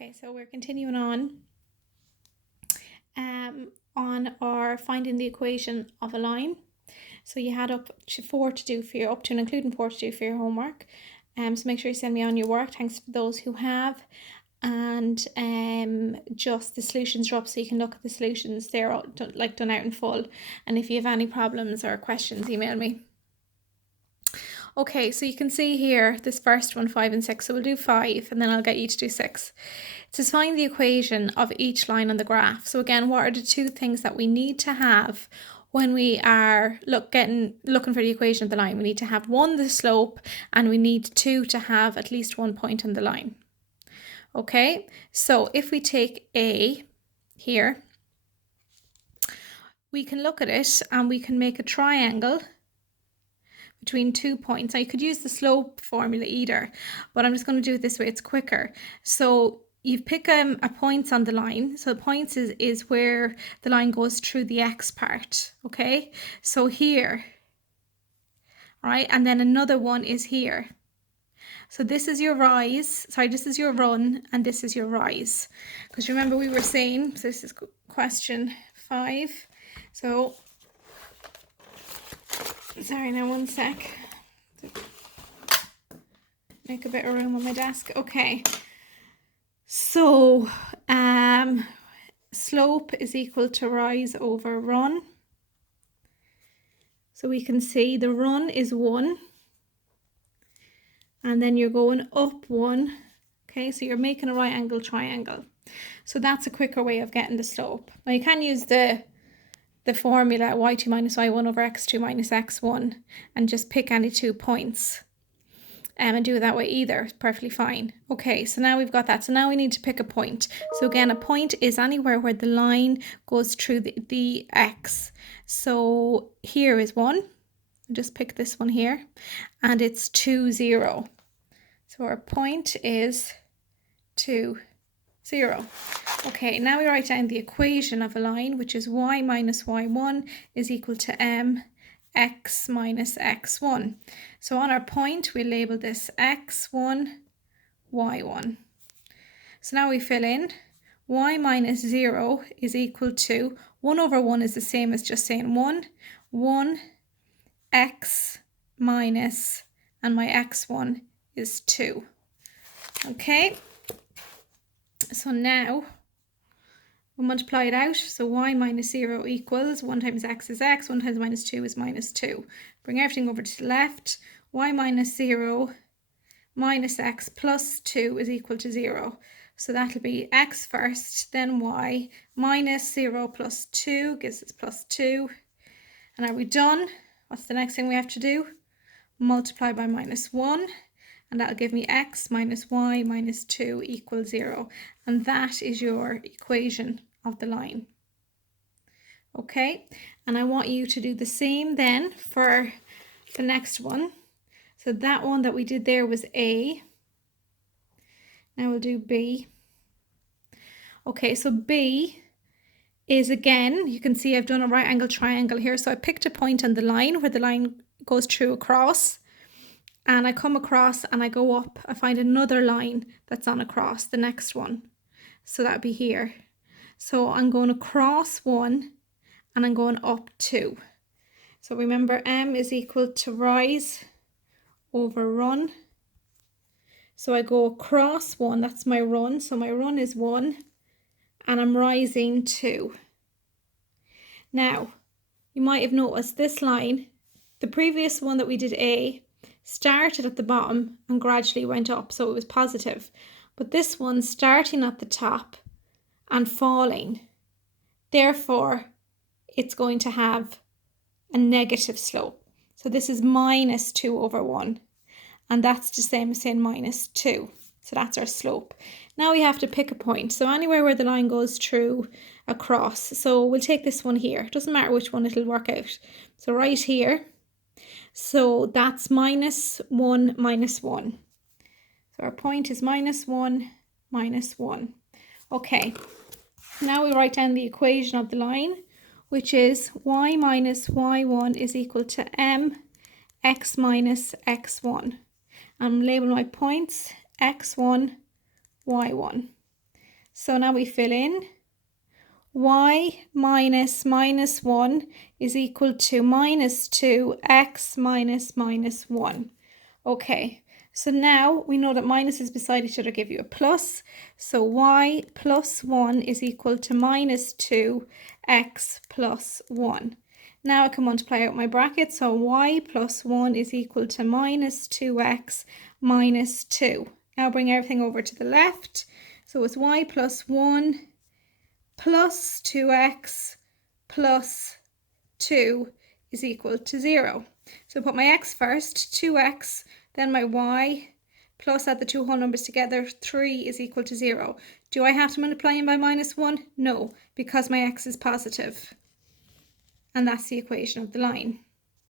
Okay, so we're continuing on our finding the equation of a line. So you had up to 4 to do for your, up to and including 4 to do for your homework. So make sure you send me on your work. Thanks for those who have. And just the solutions are up so you can look at the solutions. They're all done out in full. And if you have any problems or questions, email me. Okay, so you can see here, this first one, 5 and 6. So we'll do 5 and then I'll get you to do 6. It says find the equation of each line on the graph. So again, what are the two things that we need to have when we are looking for the equation of the line? We need to have 1, the slope, and we need 2 to have at least 1 point on the line. Okay, so if we take A here, we can look at it and we can make a triangle between 2 points. Now you could use the slope formula either, but I'm just going to do it this way, it's quicker. So you pick a point on the line. So points is where the line goes through the x part, okay? So here, right, and then another one is here. So this is your rise, this is your run, and this is your rise. Because remember we were saying, so this is question 5. So, sorry, now 1 sec. Make a bit of room on my desk. Okay. So, slope is equal to rise over run. So we can see the run is 1. And then you're going up 1. Okay, so you're making a right angle triangle. So that's a quicker way of getting the slope. Now you can use the formula y2 minus y1 over x2 minus x1 and just pick any 2 points. And do it that way either, it's perfectly fine. Okay, so now we've got that. So now we need to pick a point. So again, a point is anywhere where the line goes through the x. So here is 1. Just pick this one here. And it's 2, 0. So our point is 2, 0. Okay, now we write down the equation of a line, which is y minus y1 is equal to m x minus x1. So on our point, we label this x1, y1. So now we fill in y minus 0 is equal to 1 over 1 is the same as just saying 1 x minus, and my x1 is 2. Okay, so now we'll multiply it out. So y minus 0 equals 1 times x is x, 1 times minus 2 is minus 2. Bring everything over to the left. Y minus 0 minus x plus 2 is equal to 0. So that'll be x first, then y. Minus 0 plus 2 gives us plus 2. And are we done? What's the next thing we have to do? Multiply by minus 1. And that'll give me x minus y minus 2 equals 0. And that is your equation of the line. Okay, and I want you to do the same then for the next one. So that one that we did there was A. Now we'll do B. Okay, so B is, again, you can see I've done a right angle triangle here. So I picked a point on the line where the line goes through across. And I come across and I go up, I find another line that's on across, the next one. So that'd be here. So I'm going across 1 and I'm going up 2. So remember m is equal to rise over run. So I go across 1, that's my run. So my run is 1 and I'm rising 2. Now, you might have noticed this line, the previous one that we did A, started at the bottom and gradually went up, so it was positive. But this one starting at the top and falling, therefore it's going to have a negative slope. So this is minus 2 over 1, and that's the same as saying minus 2. So that's our slope. Now we have to pick a point. So anywhere where the line goes through across. So we'll take this one here. It doesn't matter which one, it'll work out. So right here. So that's minus 1, minus 1. So our point is minus 1, minus 1. Okay, now we write down the equation of the line, which is y minus y1 is equal to m x minus x1. I'm labeling my points x1, y1. So now we fill in y minus minus 1 is equal to minus 2x minus minus 1. Okay, so now we know that minuses beside each other give you a plus. So y plus 1 is equal to minus 2x plus 1. Now I can multiply out my bracket. So y plus 1 is equal to minus 2x minus 2. Now bring everything over to the left. So it's y plus 1 plus 2x plus 2 is equal to 0. So put my x first, 2x, then my y, plus add the two whole numbers together, 3 is equal to 0. Do I have to multiply in by minus 1? No, because my x is positive. And that's the equation of the line.